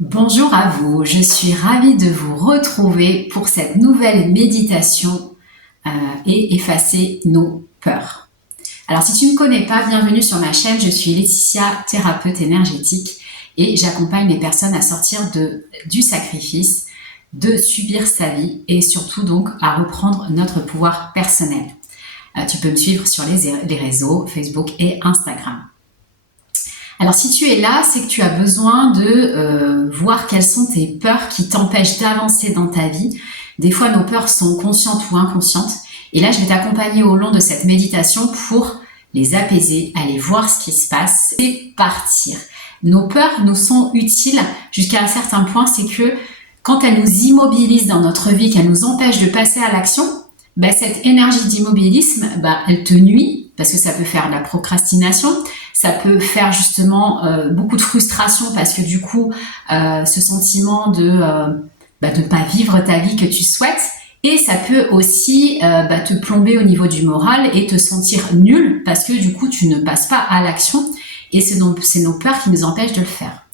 Bonjour à vous, je suis ravie de vous retrouver pour cette nouvelle méditation et effacer nos peurs. Alors si tu ne me connais pas, bienvenue sur ma chaîne, je suis Laetitia, thérapeute énergétique et j'accompagne les personnes à sortir du sacrifice, de subir sa vie et surtout donc à reprendre notre pouvoir personnel. Tu peux me suivre sur les réseaux Facebook et Instagram. Alors si tu es là, c'est que tu as besoin de voir quelles sont tes peurs qui t'empêchent d'avancer dans ta vie. Des fois, nos peurs sont conscientes ou inconscientes. Et là, je vais t'accompagner au long de cette méditation pour les apaiser, aller voir ce qui se passe et partir. Nos peurs nous sont utiles jusqu'à un certain point, c'est que quand elles nous immobilisent dans notre vie, qu'elles nous empêchent de passer à l'action, cette énergie d'immobilisme, elle te nuit parce que ça peut faire de la procrastination, ça peut faire justement beaucoup de frustration parce que du coup, ce sentiment de ne pas vivre ta vie que tu souhaites, et ça peut aussi te plomber au niveau du moral et te sentir nul parce que du coup, tu ne passes pas à l'action et c'est nos peurs qui nous empêchent de le faire.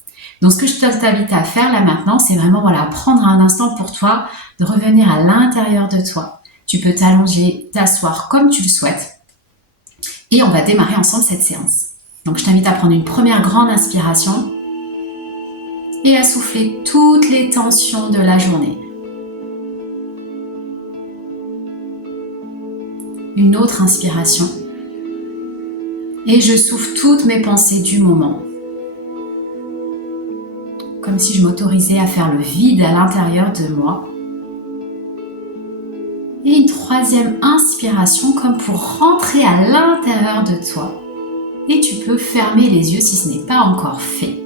Donc ce que je t'invite à faire là maintenant, c'est vraiment prendre un instant pour toi, de revenir à l'intérieur de toi. Tu peux t'allonger, t'asseoir comme tu le souhaites et on va démarrer ensemble cette séance. Donc je t'invite à prendre une première grande inspiration et à souffler toutes les tensions de la journée. Une autre inspiration et je souffle toutes mes pensées du moment. Comme si je m'autorisais à faire le vide à l'intérieur de moi. Et une troisième inspiration comme pour rentrer à l'intérieur de toi. Et tu peux fermer les yeux si ce n'est pas encore fait.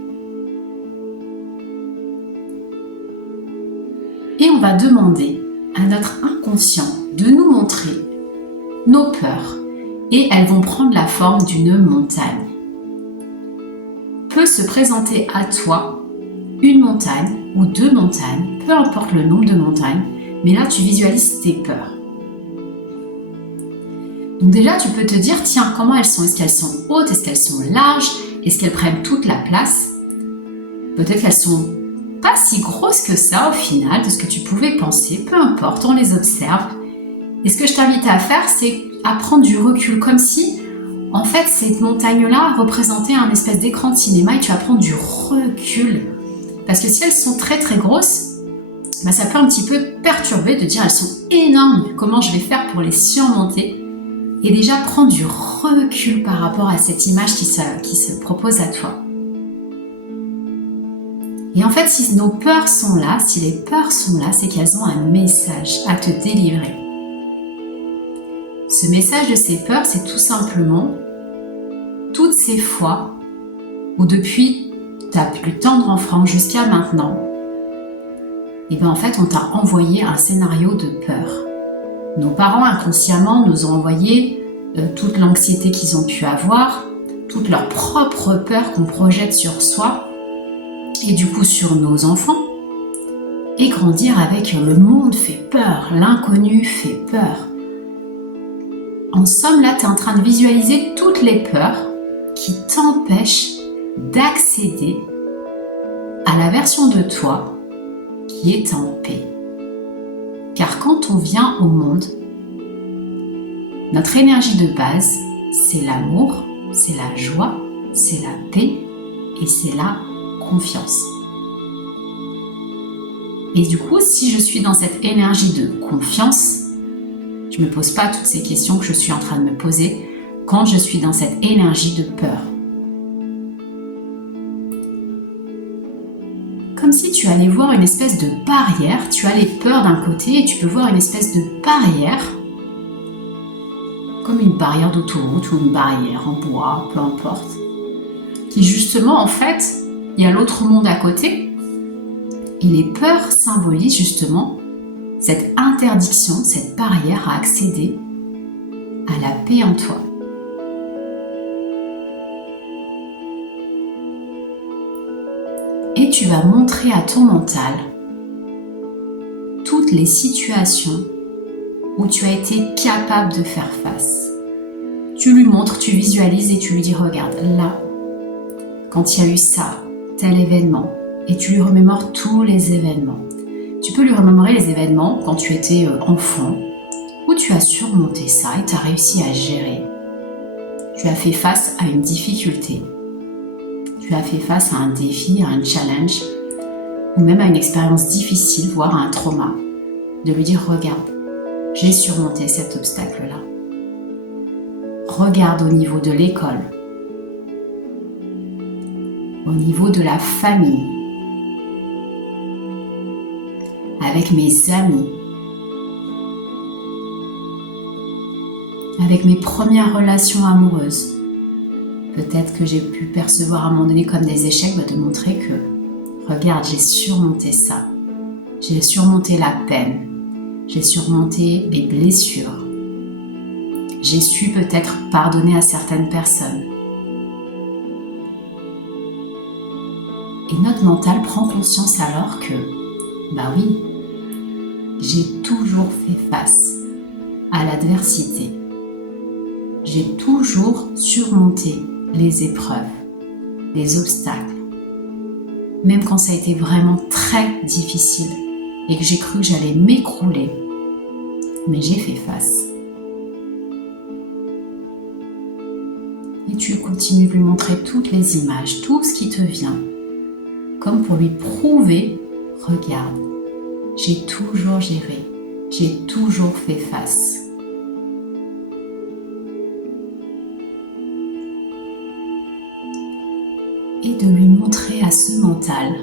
Et on va demander à notre inconscient de nous montrer nos peurs. Et elles vont prendre la forme d'une montagne. Peut se présenter à toi une montagne ou deux montagnes, peu importe le nombre de montagnes, mais là tu visualises tes peurs. Donc déjà tu peux te dire, tiens, comment elles sont? Est-ce qu'elles sont hautes? Est-ce qu'elles sont larges? Est-ce qu'elles prennent toute la place? Peut-être qu'elles sont pas si grosses que ça au final, de ce que tu pouvais penser, peu importe, on les observe. Et ce que je t'invite à faire, c'est à prendre du recul, comme si, en fait, cette montagne-là représentait un espèce d'écran de cinéma et tu vas prendre du recul. Parce que si elles sont très très grosses, ça peut un petit peu perturber de dire elles sont énormes, comment je vais faire pour les surmonter? Et déjà prendre du recul par rapport à cette image qui se propose à toi. Et en fait, si nos peurs sont là, si les peurs sont là, c'est qu'elles ont un message à te délivrer. Ce message de ces peurs, c'est tout simplement toutes ces fois où depuis ta plus tendre enfance jusqu'à maintenant, en fait, on t'a envoyé un scénario de peur. Nos parents, inconsciemment, nous ont envoyé toute l'anxiété qu'ils ont pu avoir, toutes leurs propres peurs qu'on projette sur soi, et du coup sur nos enfants. Et grandir avec le monde fait peur, l'inconnu fait peur. En somme, là, tu es en train de visualiser toutes les peurs qui t'empêchent d'accéder à la version de toi qui est en paix. Car quand on vient au monde, notre énergie de base, c'est l'amour, c'est la joie, c'est la paix et c'est la confiance. Et du coup, si je suis dans cette énergie de confiance, je ne me pose pas toutes ces questions que je suis en train de me poser quand je suis dans cette énergie de peur. Comme si tu allais voir une espèce de barrière, tu as les peurs d'un côté et tu peux voir une espèce de barrière, comme une barrière d'autoroute ou une barrière en bois, peu importe, qui justement, en fait, il y a l'autre monde à côté et les peurs symbolisent justement cette interdiction, cette barrière à accéder à la paix en toi. Et tu vas montrer à ton mental toutes les situations où tu as été capable de faire face. Tu lui montres, tu visualises et tu lui dis, regarde, là, quand il y a eu ça, tel événement, et tu lui remémores tous les événements. Tu peux lui remémorer les événements quand tu étais enfant, où tu as surmonté ça et tu as réussi à gérer. Tu as fait face à une difficulté. Tu as fait face à un défi, à un challenge, ou même à une expérience difficile, voire à un trauma. De lui dire, regarde, j'ai surmonté cet obstacle-là. Regarde au niveau de l'école, au niveau de la famille, avec mes amis, avec mes premières relations amoureuses. Peut-être que j'ai pu percevoir à un moment donné comme des échecs, de montrer que, regarde, j'ai surmonté ça. J'ai surmonté la peine. J'ai surmonté les blessures. J'ai su peut-être pardonner à certaines personnes. Et notre mental prend conscience alors que, bah oui, j'ai toujours fait face à l'adversité. J'ai toujours surmonté les épreuves, les obstacles, même quand ça a été vraiment très difficile et que j'ai cru que j'allais m'écrouler, mais j'ai fait face. Et tu continues de lui montrer toutes les images, tout ce qui te vient, comme pour lui prouver, regarde, j'ai toujours géré, j'ai toujours fait face. Et de lui montrer à ce mental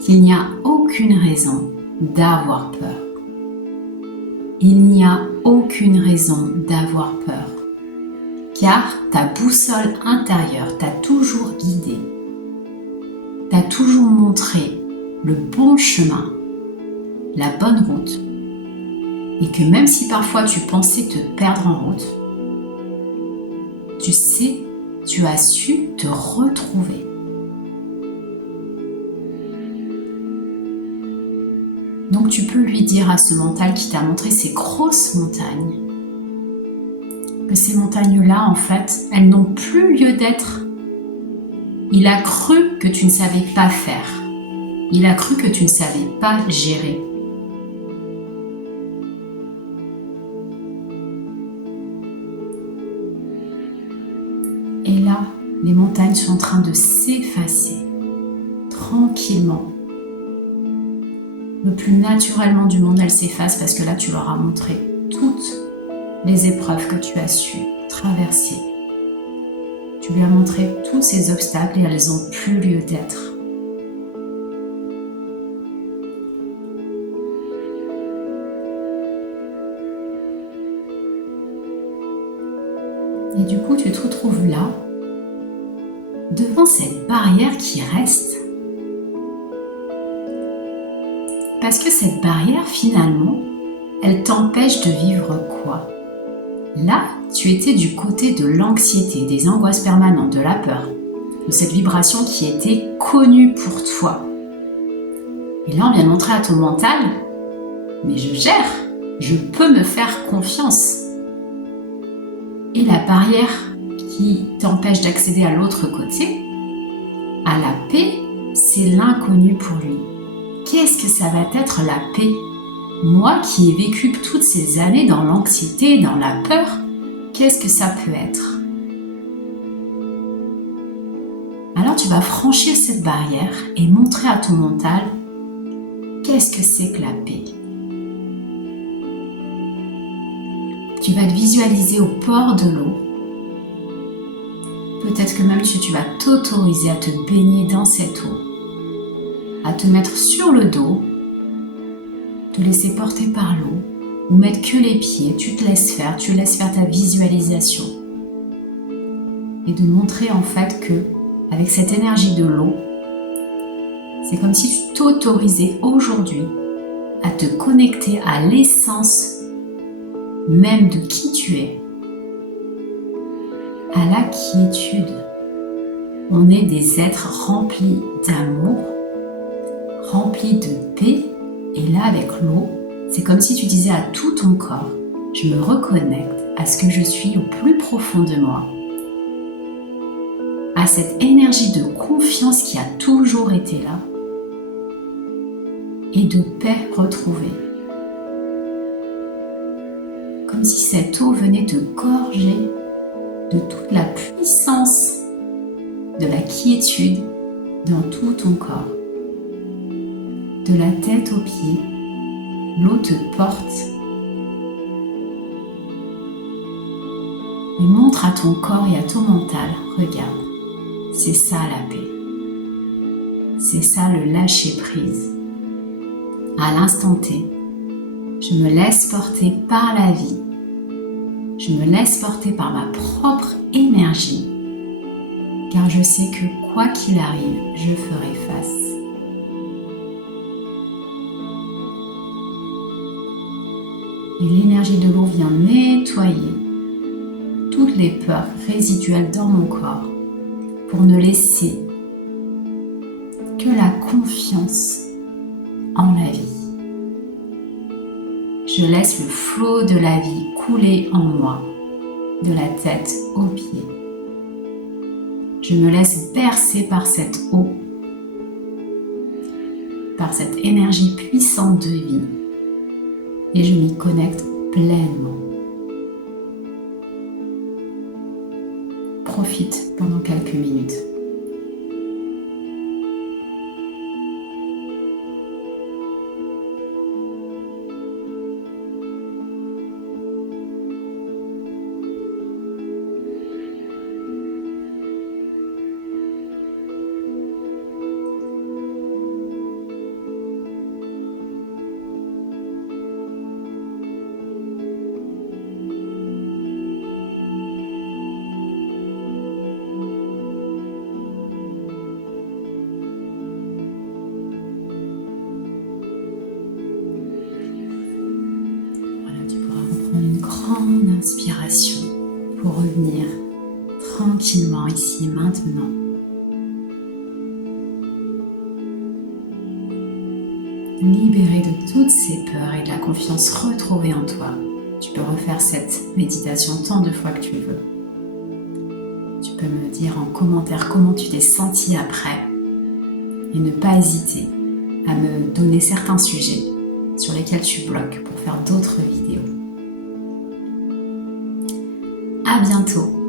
qu'il n'y a aucune raison d'avoir peur. Il n'y a aucune raison d'avoir peur, car ta boussole intérieure t'a toujours guidé, t'a toujours montré le bon chemin, la bonne route, et que même si parfois tu pensais te perdre en route, tu sais, tu as su te retrouver. Donc tu peux lui dire à ce mental qui t'a montré ces grosses montagnes, que ces montagnes-là, en fait, elles n'ont plus lieu d'être. Il a cru que tu ne savais pas faire. Il a cru que tu ne savais pas gérer. Et là, les montagnes sont en train de s'effacer, tranquillement. Le plus naturellement du monde, elles s'effacent parce que là, tu leur as montré toutes les épreuves que tu as su traverser. Tu lui as montré tous ces obstacles et elles n'ont plus lieu d'être. Et du coup, tu te retrouves là, devant cette barrière qui reste. Parce que cette barrière, finalement, elle t'empêche de vivre quoi? Là, tu étais du côté de l'anxiété, des angoisses permanentes, de la peur, de cette vibration qui était connue pour toi. Et là, on vient de montrer à ton mental, mais je gère, je peux me faire confiance. Et la barrière qui t'empêche d'accéder à l'autre côté, à la paix, c'est l'inconnu pour lui. Qu'est-ce que ça va être la paix? Moi qui ai vécu toutes ces années dans l'anxiété, dans la peur, qu'est-ce que ça peut être? Alors tu vas franchir cette barrière et montrer à ton mental qu'est-ce que c'est que la paix. Tu vas te visualiser au bord de l'eau. Peut-être que même tu vas t'autoriser à te baigner dans cette eau, à te mettre sur le dos, te laisser porter par l'eau, ou mettre que les pieds, tu laisses faire ta visualisation. Et de montrer en fait que, avec cette énergie de l'eau, c'est comme si tu t'autorisais aujourd'hui à te connecter à l'essence même de qui tu es, à la quiétude. On est des êtres remplis d'amour, remplis de paix, et là avec l'eau, c'est comme si tu disais à tout ton corps, je me reconnecte à ce que je suis au plus profond de moi, à cette énergie de confiance qui a toujours été là, et de paix retrouvée. Comme si cette eau venait te gorger de toute la puissance de la quiétude dans tout ton corps. De la tête aux pieds, l'eau te porte et montre à ton corps et à ton mental, regarde, c'est ça la paix. C'est ça le lâcher prise. À l'instant T, je me laisse porter par la vie. Je me laisse porter par ma propre énergie. Car je sais que quoi qu'il arrive, je ferai face. Et l'énergie de l'eau vient nettoyer toutes les peurs résiduelles dans mon corps pour ne laisser que la confiance en la vie. Je laisse le flot de la vie couler en moi, de la tête aux pieds. Je me laisse bercer par cette eau, par cette énergie puissante de vie, et je m'y connecte pleinement. Profite pendant quelques minutes. Une grande inspiration pour revenir tranquillement ici et maintenant. Libéré de toutes ces peurs et de la confiance retrouvée en toi. Tu peux refaire cette méditation tant de fois que tu veux. Tu peux me dire en commentaire comment tu t'es senti après et ne pas hésiter à me donner certains sujets sur lesquels tu bloques pour faire d'autres vidéos. À bientôt.